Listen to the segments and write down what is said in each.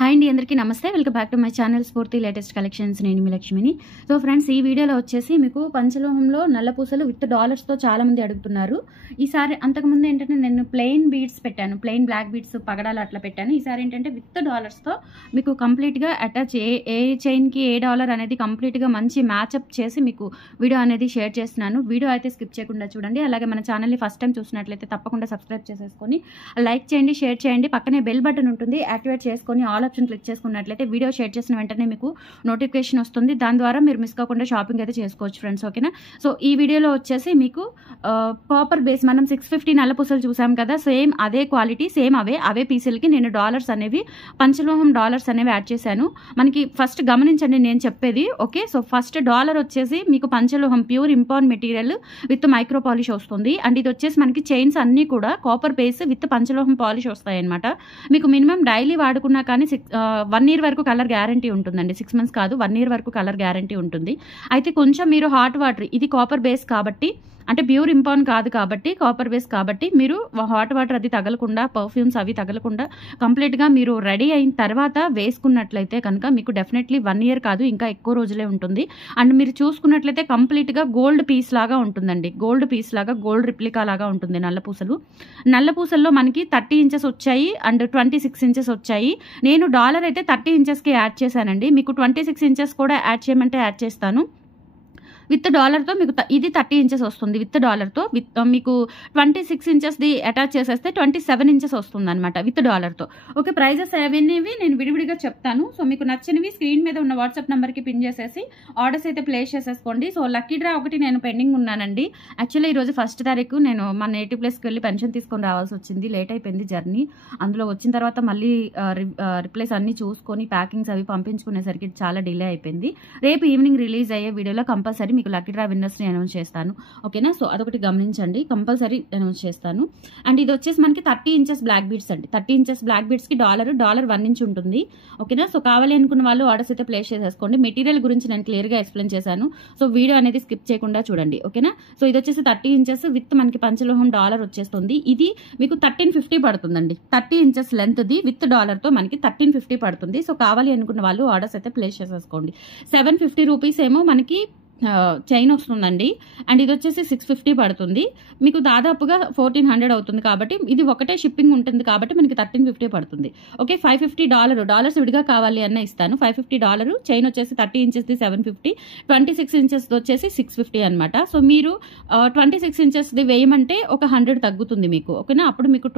Hi అండి, అందరికీ నమస్తే. Welcome back to my channel స్ఫూర్తి లేటెస్ట్ కలెక్షన్స్. నేను మీ లక్ష్మిని. సో ఫ్రెండ్స్, ఈ వీడియోలో వచ్చేసి మీకు పంచలోహంలో నల్ల పూసలు విత్ డాలర్స్తో చాలా మంది అడుగుతున్నారు. ఈసారి అంతకుముందు ఏంటంటే నేను ప్లెయిన్ బీడ్స్ పెట్టాను, ప్లెయిన్ బ్లాక్ బీడ్స్ పగడాలు అట్లా పెట్టాను. ఈసారి ఏంటంటే విత్ డాలర్స్తో మీకు కంప్లీట్గా అటాచ్ ఏ చైన్కి ఏ డాలర్ అనేది కంప్లీట్గా మంచి మ్యాచ్అప్ చేసి మీకు వీడియో అనేది షేర్ చేస్తున్నాను. వీడియో అయితే స్కిప్ చేయకుండా చూడండి. అలాగే మన ఛానల్ని ఫస్ట్ టైం చూసినట్లయితే తప్పకుండా సబ్స్క్రైబ్ చేసేసుకొని లైక్ చేయండి, షేర్ చేయండి. పక్కనే బెల్ బటన్ ఉంటుంది, యాక్టివేట్ చేసుకొని ఆల్ ఆప్షన్ క్లిక్ చేసుకున్నట్లయితే వీడియో షేర్ చేసిన వెంటనే మీకు నోటిఫికేషన్ వస్తుంది. దాని ద్వారా మీరు మిస్ కాకుండా షాపింగ్ అయితే చేసుకోవచ్చు ఫ్రెండ్స్, ఓకేనా. సో ఈ వీడియోలో వచ్చేసి మీకు కాపర్ బేస్ మనం 650 నల్ల పూసలు చూసాం కదా, సేమ్ అదే క్వాలిటీ, సేమ్ అవే పీసులకి నేను డాలర్స్ అనేవి పంచలోహం డాలర్స్ అనేవి యాడ్ చేశాను. మనకి ఫస్ట్ గమనించండి నేను చెప్పేది, ఓకే. సో ఫస్ట్ డాలర్ వచ్చేసి మీకు పంచలోహం pure import material with micro polish వస్తుంది. అండ్ ఇది వచ్చేసి మనకి చైన్స్ అన్నీ కూడా కాపర్ బేస్ విత్ పంచలోహం పాలిష్ వస్తాయి అనమాట. మీకు మినిమం డైలీ వాడుకున్నా కానీ 1 year వరకు కలర్ గ్యారంటీ ఉంటుందండి. 6 months కాదు, 1 year వరకు కలర్ గ్యారంటీ ఉంటుంది. అయితే కొంచెం మీరు హాట్ వాటర్, ఇది కాపర్ బేస్ కాబట్టి, అంటే ప్యూర్ ఇంపార్ట్ కాదు కాబట్టి కాపర్ బేస్ కాబట్టి మీరు హాట్ వాటర్ అది తగలకుండా, పర్ఫ్యూమ్స్ అవి తగలకుండా కంప్లీట్గా మీరు రెడీ అయిన తర్వాత వేసుకున్నట్లయితే కనుక మీకు డెఫినెట్లీ 1 year కాదు ఇంకా ఎక్కువ రోజులే ఉంటుంది. అండ్ మీరు చూసుకున్నట్లయితే కంప్లీట్గా గోల్డ్ పీస్ లాగా ఉంటుందండి, గోల్డ్ పీస్ లాగా, గోల్డ్ రిప్లికా లాగా ఉంటుంది నల్ల పూసలు. నల్ల పూసల్లో మనకి 30 inches వచ్చాయి అండ్ 26 inches వచ్చాయి. నేను డాలర్ అయితే 30 inchesకి యాడ్ చేశానండి. మీకు 26 inches కూడా యాడ్ చేయమంటే యాడ్ చేస్తాను. విత్ డాలర్తో మీకు ఇది 30 inches వస్తుంది. విత్ డాలర్తో మీకు 26 inchesది అటాచ్ చేసేస్తే 27 inches వస్తుంది అనమాట విత్ డాలర్తో. ఓకే, ప్రైజెస్ అవన్నీ నేను విడివిడిగా చెప్తాను. సో మీకు నచ్చినవి స్క్రీన్ మీద ఉన్న వాట్సాప్ నెంబర్కి పిన్ చేసేసి ఆర్డర్స్ అయితే ప్లేస్ చేసేసుకోండి. సో లక్కీ డ్రా ఒకటి నేను పెండింగ్ ఉన్నానండి. యాక్చువల్లీ ఈరోజు 1st తారీఖు నేను మా నేటివ్ ప్లేస్కి వెళ్ళి పెన్షన్ తీసుకొని రావాల్సి వచ్చింది. లేట్ అయిపోయింది జర్నీ. అందులో వచ్చిన తర్వాత మళ్ళీ రిప్లేస్ అన్నీ చూసుకొని ప్యాకింగ్స్ అవి పంపించుకునేసరికి చాలా డిలే అయిపోయింది. రేపు ఈవినింగ్ రిలీజ్ అయ్యే వీడియోలో కంపల్సరీ మీకు లక్కీ డ్రా విన్నర్స్ని అనౌన్స్ చేస్తాను, ఓకేనా. సో అదొకటి గమనించండి, కంపల్సరీ అనౌన్స్ చేస్తాను. అండ్ ఇది వచ్చేసి మనకి 30 inches బ్లాక్ బీడ్స్ అండి. 30 inches బ్లాక్ బీడ్స్కి డాలర్ 1 inch ఉంటుంది, ఓకేనా. సో కావాలి అనుకున్న వాళ్ళు ఆర్డర్స్ అయితే ప్లేస్ చేసేసుకోండి. మెటీరియల్ గురించి నేను క్లియర్గా ఎక్స్ప్లెయిన్ చేశాను. సో వీడియో అనేది స్కిప్ చేయకుండా చూడండి, ఓకేనా. సో ఇది వచ్చేసి 30 inches విత్ మనకి పంచలోహం డాలర్ వచ్చేస్తుంది. ఇది మీకు 1350 పడుతుందండి. 30 inches లెంత్ది విత్ డాలర్తో మనకి 1350 పడుతుంది. సో కావాలి అనుకున్న వాళ్ళు ఆర్డర్స్ అయితే ప్లేస్ చేసేసుకోండి. 750 rupees ఏమో మనకి చైన్ వస్తుందండి. అండ్ ఇది వచ్చేసి 650 పడుతుంది. మీకు దాదాపుగా 1400 అవుతుంది. కాబట్టి ఇది ఒకటే షిప్పింగ్ ఉంటుంది కాబట్టి మనకి 1350 పడుతుంది, ఓకే. $550 విడిగా కావాలి అన్న ఇస్తాను. $550 చైన్ వచ్చేసి 30 inchesది 750, 26 inches వచ్చేసి 650 అనమాట. సో మీరు 26 inchesది వేయమంటే ఒక 100 తగ్గుతుంది మీకు, ఓకేనా. అప్పుడు మీకు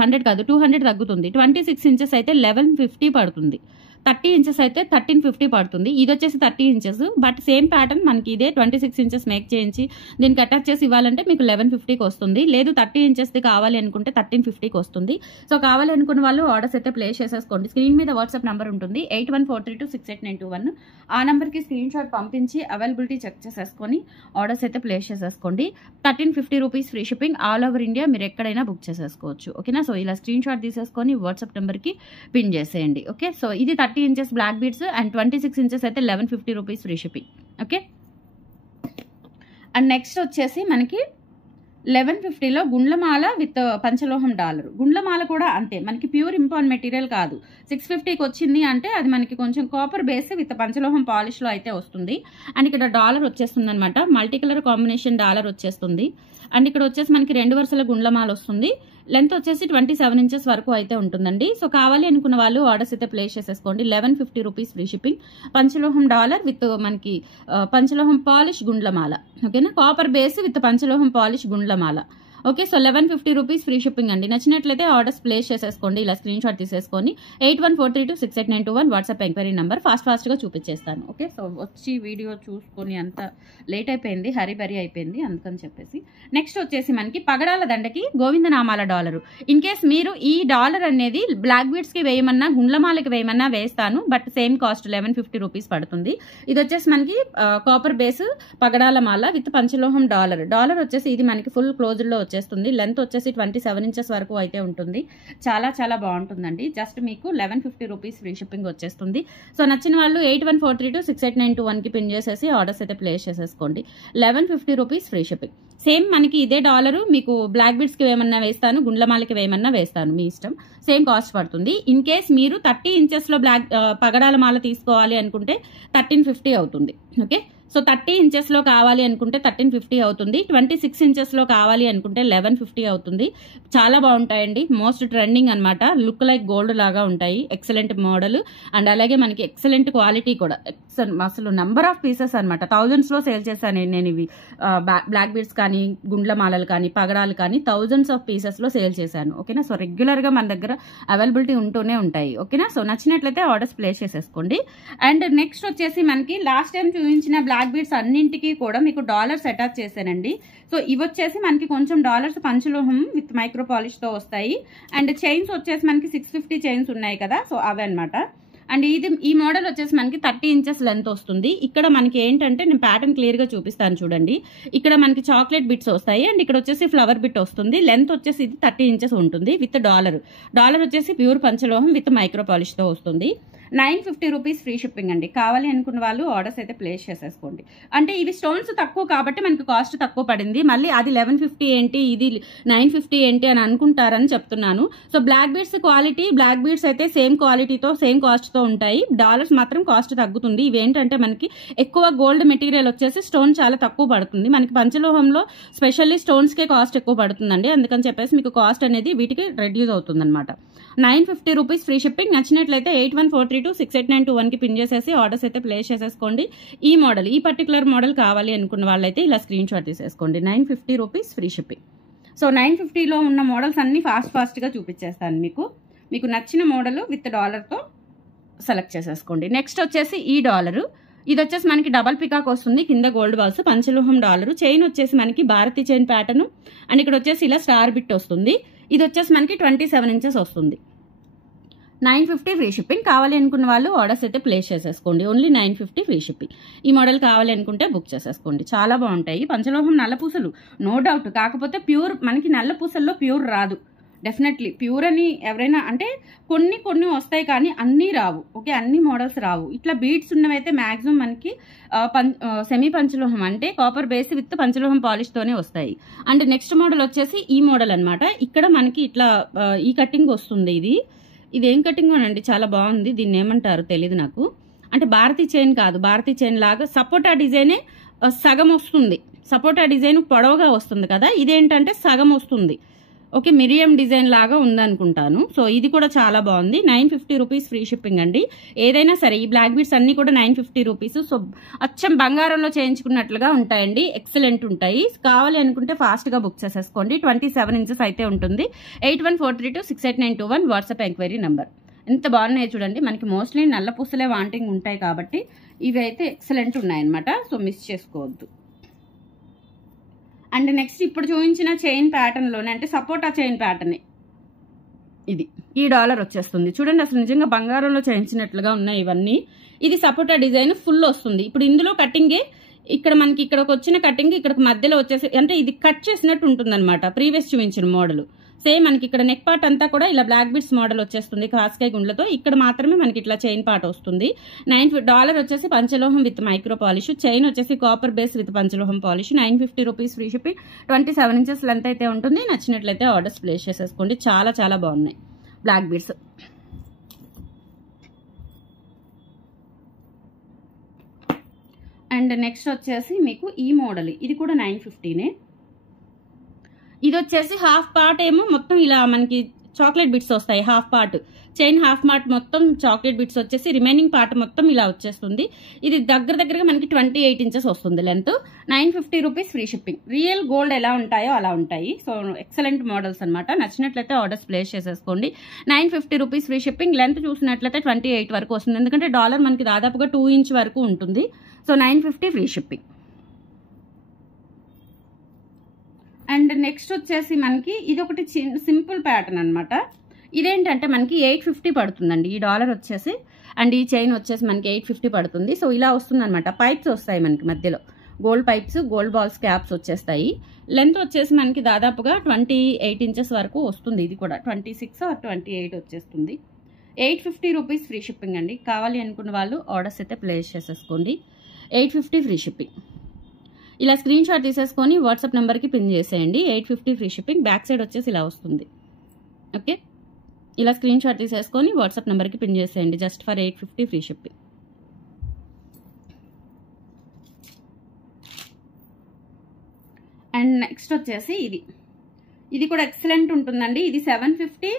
100 కాదు 200 తగ్గుతుంది. 26 inches అయితే 1150 పడుతుంది. 30 inches అయితే 1350 పడుతుంది. ఇది వచ్చేసి 30 inches బట్ సేమ్ ప్యాటర్న్ మనకి ఇదే 26 inches మేక్ చేయించి దీనికి అటాచ్ చేసి ఇవ్వాలంటే మీకు 1150కి వస్తుంది. లేదు 30 inchesది కావాలి అనుకుంటే 1350కి వస్తుంది. సో కావాలి అనుకున్న వాళ్ళు ఆర్డర్స్ అయితే ప్లేస్ చేసేసుకోండి. స్క్రీన్ మీద వాట్సాప్ నెంబర్ ఉంటుంది 8143268921. ఆ నెంబర్కి స్క్రీన్ షాట్ పంపించి అవైలబిలిటీ చెక్ చేసేసుకొని ఆర్డర్స్ అయితే ప్లేస్ చేసేసుకోండి. 1350 rupees free shipping, all over India మీరు ఎక్కడైనా బుక్ చేసేసుకోవచ్చు, ఓకేనా. సో ఇలా స్క్రీన్ షాట్ తీసేసుకొని వాట్సాప్ నెంబర్కి పిన్ చేసేయండి, ఓకే. సో ఇది 30 inches black beads and 26 inches అయితే 1150 rupees free shipping, okay. And next వచ్చేసి మనకి 1150లో గుండ్లమాల విత్ పంచలోహం డాలర్. గుండ్లమాల కూడా అంతే, మనకి ప్యూర్ ఇంపార్ట్ మెటీరియల్ కాదు. 650కి వచ్చింది అంటే అది మనకి కొంచెం కాపర్ బేస్ విత్ పంచలోహం పాలిష్లో అయితే వస్తుంది. అండ్ ఇక్కడ డాలర్ వచ్చేస్తుంది అనమాట, మల్టీ కలర్ కాంబినేషన్ డాలర్ వచ్చేస్తుంది. అండ్ ఇక్కడ వచ్చేసి మనకి 2 వరుసల గుండ్లమాల వస్తుంది. లెంత్ వచ్చేసి 27 inches వరకు అయితే ఉంటుందండి. సో కావాలి అనుకున్న వాళ్ళు ఆర్డర్స్ అయితే ప్లేస్ చేసేసుకోండి. 1150 rupees ఫ్రీ షిప్పింగ్, పంచలోహం డాలర్ విత్ మనకి పంచలోహం పాలిష్ గుండ్లమాల, ఓకేనా. కాపర్ బేస్ విత్ పంచలోహం పాలిష్ గుండ్లమాల, okay. So 1150 rupees free shipping అండి. నచ్చినట్లయితే ఆర్డర్స్ ప్లేస్ చేసేసుకోండి. ఇలా స్క్రీన్ షాట్ తీసేసుకొని 8143268921 వాట్సాప్ ఎంక్వైరీ నెంబర్ ఫాస్ట్గా చూపించేస్తాను, ఓకే. సో వచ్చి వీడియో చూసుకొని అంత లేట్ అయిపోయింది, హరిబరి అయిపోయింది, అందుకని చెప్పేసి. నెక్స్ట్ వచ్చేసి మనకి పగడాల దండకి గోవిందనామాల డాలరు. ఇన్ కేస్ మీరు ఈ డాలర్ అనేది బ్లాక్ బీడ్స్కి వేయమన్నా గుండ్లమాలకి వేయమన్నా వేస్తాను, బట్ సేమ్ కాస్ట్ 1150 rupees పడుతుంది. ఇది వచ్చేసి మనకి కాపర్ బేస్ పగడాల మాల విత్ పంచలోహం డాలర్ వచ్చేసి ఇది మనకి ఫుల్ క్లోజ్డ్లో వచ్చేస్తుంది. లెంత్ వచ్చేసి 27 ఇంచెస్ వరకు అయితే ఉంటుంది. చాలా చాలా బాగుంటుందండి. జస్ట్ మీకు 1150 రూపీస్ ఫ్రీ షిప్పింగ్ వచ్చేస్తుంది. సో నచ్చిన వాళ్ళు 8143268921కి పిన్ చేసేసి ఆర్డర్స్ అయితే ప్లేస్ చేసేసుకోండి. 1150 రూపీస్ ఫ్రీ షిప్పింగ్. సేమ్ మనకి ఇదే డాలరు మీకు బ్లాక్ బీడ్స్కి ఏమన్నా వేస్తాను, గుండ్లమాలకి ఏమన్నా వేస్తాను, మీ ఇష్టం. సేమ్ కాస్ట్ పడుతుంది. ఇన్ కేస్ మీరు 30 ఇంచెస్లో పగడాల మాల తీసుకోవాలి అనుకుంటే 1350 అవుతుంది. ఓకే, సో 30 ఇంచెస్లో కావాలి అనుకుంటే 1350 అవుతుంది. 26 ఇంచెస్లో కావాలి అనుకుంటే 1150 అవుతుంది. చాలా బాగుంటాయండి. మోస్ట్ ట్రెండింగ్ అనమాట. లుక్ లైక్ గోల్డ్ లాగా ఉంటాయి. ఎక్సలెంట్ మోడల్ అండ్ అలాగే మనకి ఎక్సలెంట్ క్వాలిటీ కూడా. అసలు నెంబర్ ఆఫ్ పీసెస్ అనమాట. థౌజండ్స్లో సేల్ చేశాను నేను ఇవి. బ్లాక్ బీడ్స్ కానీ, గుండ్ల మాలలు కానీ, పగడాలు కానీ థౌజండ్స్ ఆఫ్ పీసెస్లో సేల్ చేశాను. ఓకేనా, సో రెగ్యులర్గా మన దగ్గర అవైలబిలిటీ ఉంటూనే ఉంటాయి. ఓకేనా, సో నచ్చినట్లయితే ఆర్డర్స్ ప్లేస్ చేసేసుకోండి. అండ్ నెక్స్ట్ వచ్చేసి మనకి లాస్ట్ టైం చూపించిన బ్లాక్ బీడ్స్ అన్నింటికి కూడా మీకు డాలర్స్ అటాచ్ చేశానండి. సో ఇవి వచ్చేసి మనకి కొంచెం డాలర్స్ పంచలోహం విత్ మైక్రో పాలిష్తో వస్తాయి. అండ్ చైన్స్ వచ్చేసి మనకి 650 చైన్స్ ఉన్నాయి కదా, సో అవే అనమాట. అండ్ ఈ మోడల్ వచ్చేసి మనకి 30 ఇంచెస్ లెంత్ వస్తుంది. ఇక్కడ మనకి ఏంటంటే నేను ప్యాటర్న్ క్లియర్గా చూపిస్తాను చూడండి. ఇక్కడ మనకి చాక్లెట్ బిట్స్ వస్తాయి అండ్ ఇక్కడ వచ్చేసి ఫ్లవర్ బిట్ వస్తుంది. లెంత్ వచ్చేసి ఇది 30 ఇంచెస్ ఉంటుంది విత్ డాలర్ వచ్చేసి ప్యూర్ పంచలోహం విత్ మైక్రో పాలిష్తో వస్తుంది. 950 రూపీస్ ఫ్రీ షిప్పింగ్ అండి. కావాలి అనుకున్న వాళ్ళు ఆర్డర్స్ అయితే ప్లేస్ చేసేసుకోండి. అంటే ఇవి స్టోన్స్ తక్కువ కాబట్టి మనకి కాస్ట్ తక్కువ పడింది. మళ్ళీ అది 1150 ఏంటి, ఇది 950 ఏంటి అని అనుకుంటారని చెప్తున్నాను. So black beads quality, black beads అయితే సేమ్ క్వాలిటీతో సేమ్ కాస్ట్తో ఉంటాయి. డాలర్స్ మాత్రం కాస్ట్ తగ్గుతుంది. ఇవేంటంటే మనకి ఎక్కువ గోల్డ్ మెటీరియల్ వచ్చేసి స్టోన్ చాలా తక్కువ పడుతుంది. మనకి పంచలోహంలో స్పెషల్లీ స్టోన్స్కే కాస్ట్ ఎక్కువ పడుతుందండి. అందుకని చెప్పేసి మీకు కాస్ట్ అనేది వీటికి రెడ్యూస్ అవుతుంది అనమాట. 950 రూపీస్ ఫ్రీ షిప్పింగ్. నచ్చినట్లయితే 8143268921కి పిన్ చేసేసి ఆర్డర్స్ అయితే ప్లేస్ చేసేసుకోండి. ఈ మోడల్, ఈ పర్టికులర్ మోడల్ కావాలి అనుకున్న వాళ్ళైతే ఇలా స్క్రీన్ షాట్ తీసేసుకోండి. 950 రూపీస్ ఫ్రీ షిప్పింగ్. సో 950లో ఉన్న మోడల్స్ అన్ని ఫాస్ట్గా చూపించేస్తాను మీకు నచ్చిన మోడల్ విత్ డాలర్తో సెలెక్ట్ చేసేసుకోండి. నెక్స్ట్ వచ్చేసి ఈ డాలరు. ఇది వచ్చేసి మనకి డబల్ పికాక్ వస్తుంది. కింద గోల్డ్ బాల్స్, పంచలోహం డాలరు. చైన్ వచ్చేసి మనకి భారతీ చైన్ ప్యాటర్న్ అండ్ ఇక్కడ వచ్చేసి ఇలా స్టార్ బిట్ వస్తుంది. ఇది వచ్చేసి మనకి 27 ఇంచెస్ వస్తుంది. 950 ఫ్రీ షిప్పింగ్. కావాలి అనుకున్న వాళ్ళు ఆర్డర్స్ అయితే ప్లేస్ చేసేసుకోండి. Only 950 free shipping. ఈ మోడల్ కావాలి అనుకుంటే బుక్ చేసేసుకోండి. చాలా బాగుంటాయి. పంచలోహం నల్ల పూసలు నో డౌట్. కాకపోతే ప్యూర్ మనకి నల్ల పూసల్లో ప్యూర్ రాదు. డెఫినెట్లీ ప్యూర్ అని ఎవరైనా అంటే కొన్ని వస్తాయి కానీ అన్నీ రావు. ఓకే, అన్ని మోడల్స్ రావు. ఇట్లా బీడ్స్ ఉన్నవైతే మ్యాక్సిమం మనకి సెమీ పంచలోహం అంటే కాపర్ బేస్ విత్ పంచలోహం పాలిష్తోనే వస్తాయి. అండ్ నెక్స్ట్ మోడల్ వచ్చేసి ఈ మోడల్ అనమాట. ఇక్కడ మనకి ఇట్లా ఈ కటింగ్ వస్తుంది. ఇది ఏం కటింగ్ అనండి, చాలా బాగుంది. దీన్ని ఏమంటారు తెలియదు నాకు. అంటే భారతీ చైన్ కాదు, భారతీ చైన్ లాగా సపోటా డిజైనే సగం వస్తుంది. సపోటా డిజైన్ పొడవుగా వస్తుంది కదా, ఇదేంటంటే సగం వస్తుంది. ఓకే, మిరియం డిజైన్ లాగా ఉందనుకుంటాను. సో ఇది కూడా చాలా బాగుంది. 950 రూపీస్ ఫ్రీ షిప్పింగ్ అండి. ఏదైనా సరే ఈ బ్లాక్ బీడ్స్ అన్ని కూడా 950 రూపీస్. సో అచ్చం బంగారంలో చేయించుకున్నట్లుగా ఉంటాయండి. ఎక్సలెంట్ ఉంటాయి. కావాలి అనుకుంటే ఫాస్ట్గా బుక్ చేసేసుకోండి. 27 ఇంచెస్ అయితే ఉంటుంది. 8143268921 వాట్సాప్ ఎంక్వైరీ నెంబర్. ఎంత బాగున్నాయి చూడండి. మనకి మోస్ట్లీ నల్ల పూసలే వాంటింగ్ ఉంటాయి కాబట్టి ఇవి అయితే ఎక్సలెంట్ ఉన్నాయన్నమాట. సో మిస్ చేసుకోవద్దు. అండ్ నెక్స్ట్ ఇప్పుడు చూపించిన చైన్ ప్యాటర్న్లోనే అంటే సపోటా చైన్ ప్యాటర్న్ ఇది. ఈ డాలర్ వచ్చేస్తుంది చూడండి. అసలు నిజంగా బంగారంలో చేయించినట్లుగా ఉన్నాయి ఇవన్నీ. ఇది సపోటా డిజైన్ ఫుల్ వస్తుంది. ఇప్పుడు ఇందులో కటింగే ఇక్కడ మనకి ఇక్కడికి వచ్చిన కటింగ్ ఇక్కడికి మధ్యలో వచ్చేసి అంటే ఇది కట్ చేసినట్టు ఉంటుంది అనమాట. ప్రీవియస్ చూపించిన మోడల్ సేమ్ మనకి ఇక్కడ నెక్ పార్ట్ అంతా కూడా ఇలా బ్లాక్ బీడ్స్ మోడల్ వచ్చేస్తుంది కాస్కాయ గుండ్లతో. ఇక్కడ మాత్రమే మనకి ఇట్లా చైన్ పార్ట్ వస్తుంది. $9 వచ్చేసి పంచలోహం విత్ మైక్రో పాలిష్. చైన్ వచ్చేసి కాపర్ బేస్ విత్ పంచలోహం polish. 950 rupees free shipping. 27 inches length అయితే ఉంటుంది. నచ్చినట్లయితే ఆర్డర్స్ ప్లేస్ చేసేసుకోండి. చాలా చాలా బాగున్నాయి బ్లాక్ బీడ్స్. అండ్ నెక్స్ట్ వచ్చేసి మీకు ఈ మోడల్, ఇది కూడా 950నే. ఇది వచ్చేసి హాఫ్ పార్ట్ ఏమో మొత్తం ఇలా మనకి చాక్లెట్ బిట్స్ వస్తాయి. Half part chain half part మొత్తం చాక్లెట్ బిట్స్ వచ్చేసి రిమైనింగ్ పార్ట్ మొత్తం ఇలా వచ్చేస్తుంది. ఇది దగ్గరగా మనకి 28 ఇంచెస్ వస్తుంది length. 950 rupees free shipping. Real gold ఎలా ఉంటాయో అలా ఉంటాయి. సో ఎక్సలెంట్ మోడల్స్ అనమాట. నచ్చినట్లయితే ఆర్డర్స్ ప్లేస్ చేసేసుకోండి. 950 రూపీస్ ఫ్రీ షిప్పింగ్. లెంత్ చూసినట్లయితే 28 వరకు వస్తుంది. ఎందుకంటే డాలర్ మనకి దాదాపుగా 2 ఇంచ్ వరకు ఉంటుంది. So 950 free shipping. And next వచ్చేసి మనకి ఇది ఒకటి సింపుల్ ప్యాటర్న్ అనమాట. ఇదేంటంటే మనకి 850 పడుతుందండి ఈ డాలర్ వచ్చేసి. అండ్ ఈ చైన్ వచ్చేసి మనకి 850 పడుతుంది. సో ఇలా వస్తుంది అనమాట. పైప్స్ వస్తాయి మనకి మధ్యలో. Gold pipes, gold balls caps వచ్చేస్తాయి. లెంత్ వచ్చేసి మనకి దాదాపుగా 28 ఇంచెస్ వరకు వస్తుంది. ఇది కూడా 26 or 28 వచ్చేస్తుంది. 850 రూపీస్ ఫ్రీ షిప్పింగ్ అండి. కావాలి అనుకున్న వాళ్ళు ఆర్డర్స్ అయితే ప్లేస్ చేసేసుకోండి. 850 ఫ్రీ షిప్పింగ్. ఇలా స్క్రీన్ షాట్ తీసేసుకొని వాట్సాప్ నెంబర్కి పిన్ చేసేయండి. 850 ఫ్రీ షిప్పింగ్. బ్యాక్ సైడ్ వచ్చేసి ఇలా వస్తుంది. ఓకే, ఇలా స్క్రీన్ షాట్ తీసేసుకొని వాట్సాప్ నెంబర్కి పిన్ చేసేయండి. Just for 850 free shipping. And next వచ్చేసి ఇది కూడా ఎక్సలెంట్ ఉంటుందండి. ఇది 750,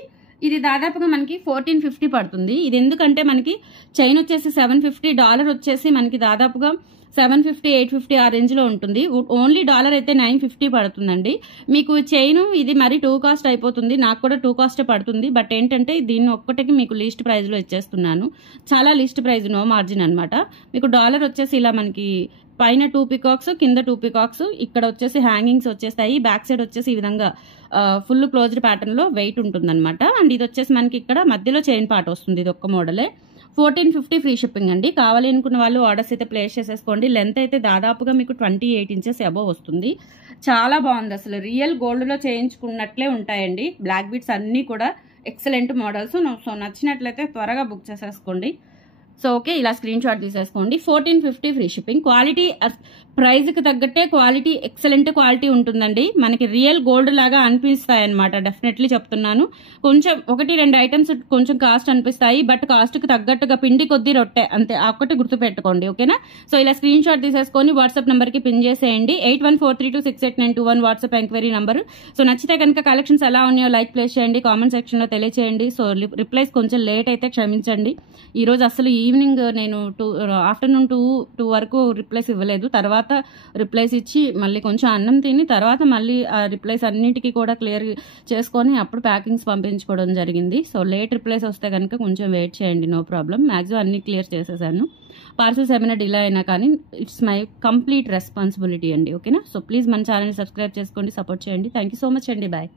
ఇది దాదాపుగా మనకి 1450 పడుతుంది. ఇది ఎందుకంటే మనకి చైన్ వచ్చేసి 750, డాలర్ వచ్చేసి మనకి దాదాపుగా 750, 850 ఆ రేంజ్లో ఉంటుంది. ఓన్లీ డాలర్ అయితే 950 పడుతుందండి. మీకు చైన్ ఇది మరి 2 కాస్ట్ అయిపోతుంది. నాకు కూడా 2 కాస్ట్ పడుతుంది. బట్ ఏంటంటే దీన్ని ఒక్కటికి మీకు లీస్ట్ ప్రైస్లో ఇచ్చేస్తున్నాను. చాలా లీస్ట్ ప్రైస్, నో మార్జిన్ అనమాట. మీకు డాలర్ వచ్చేసి ఇలా మనకి పైన 2 పికాక్స్, కింద 2 పికాక్స్, ఇక్కడ వచ్చేసి హ్యాంగింగ్స్ వచ్చేస్తాయి. బ్యాక్ సైడ్ వచ్చేసి ఈ విధంగా ఫుల్ క్లోజ్డ్ ప్యాటర్న్ లో వెయిట్ ఉంటుందన్నమాట. అండ్ ఇది వచ్చేసి మనకి ఇక్కడ మధ్యలో చైన్ పార్ట్ వస్తుంది. ఇది ఒక్క మోడలే. 1450 ఫ్రీ షిప్పింగ్ అండి. కావాలి అనుకున్న వాళ్ళు ఆర్డర్స్ అయితే ప్లేస్ చేసేసుకోండి. లెంత్ అయితే దాదాపుగా మీకు 28 ఇంచెస్ అబోవ్ వస్తుంది. చాలా బాగుంది, అసలు రియల్ గోల్డ్ లో చేయించుకున్నట్లే ఉంటాయండి. బ్లాక్ బీట్స్ అన్ని కూడా ఎక్సలెంట్ మోడల్స్. సో నచ్చినట్లయితే త్వరగా బుక్ చేసేసుకోండి. సో ఓకే, ఇలా స్క్రీన్ షాట్ తీసేసుకోండి. 1450 ఫ్రీ షిప్పింగ్. క్వాలిటీ ప్రైస్కి తగ్గట్టే క్వాలిటీ, ఎక్సలెంట్ క్వాలిటీ ఉంటుందండి. మనకి రియల్ గోల్డ్ లాగా అనిపిస్తాయి అనమాట. డెఫినెట్లీ చెప్తున్నాను. కొంచెం 1-2 ఐటమ్స్ కొంచెం కాస్ట్ అనిపిస్తాయి. బట్ కాస్ట్కి తగ్గట్టుగా పిండి కొద్ది రొట్టె అంతే. ఆ ఒక్కటి గుర్తుపెట్టుకోండి. ఓకేనా? సో ఇలా స్క్రీన్ షాట్ తీసేసుకొని వాట్సాప్ నెంబర్కి పిన్ చేసేయండి. 8143268921 వాట్సాప్ ఎంక్వైరీ నెంబర్. సో నచ్చితే కనుక కలెక్షన్స్ ఎలా ఉన్నాయో లైక్ ప్లేస్ చేయండి, కామెంట్ సెక్షన్లో తెలియచేయండి. సో రిప్లైస్ కొంచెం లేట్ అయితే క్షమించండి. ఈరోజు అసలు ఈవినింగ్ నేను ఆఫ్టర్నూన్ 2 వరకు రిప్లైస్ ఇవ్వలేదు. తర్వాత రిప్లైస్ ఇచ్చి మళ్ళీ కొంచెం అన్నం తిని తర్వాత మళ్ళీ ఆ రిప్లైస్ అన్నిటికీ కూడా క్లియర్ చేసుకొని అప్పుడు ప్యాకింగ్స్ పంపించుకోవడం జరిగింది. సో లేట్ రిప్లైస్ వస్తే కనుక కొంచెం వెయిట్ చేయండి, నో ప్రాబ్లం. మ్యాక్సిమం అన్ని క్లియర్ చేసేసాను. పార్సల్స్ ఏమైనా డిలే అయినా కానీ ఇట్స్ మై కంప్లీట్ రెస్పాన్సిబిలిటీ అండి. ఓకేనా? సో ప్లీజ్ మన ఛానల్ని సబ్స్క్రైబ్ చేసుకోండి, సపోర్ట్ చేయండి. థ్యాంక్ యూ సో మచ్ అండి. బాయ్.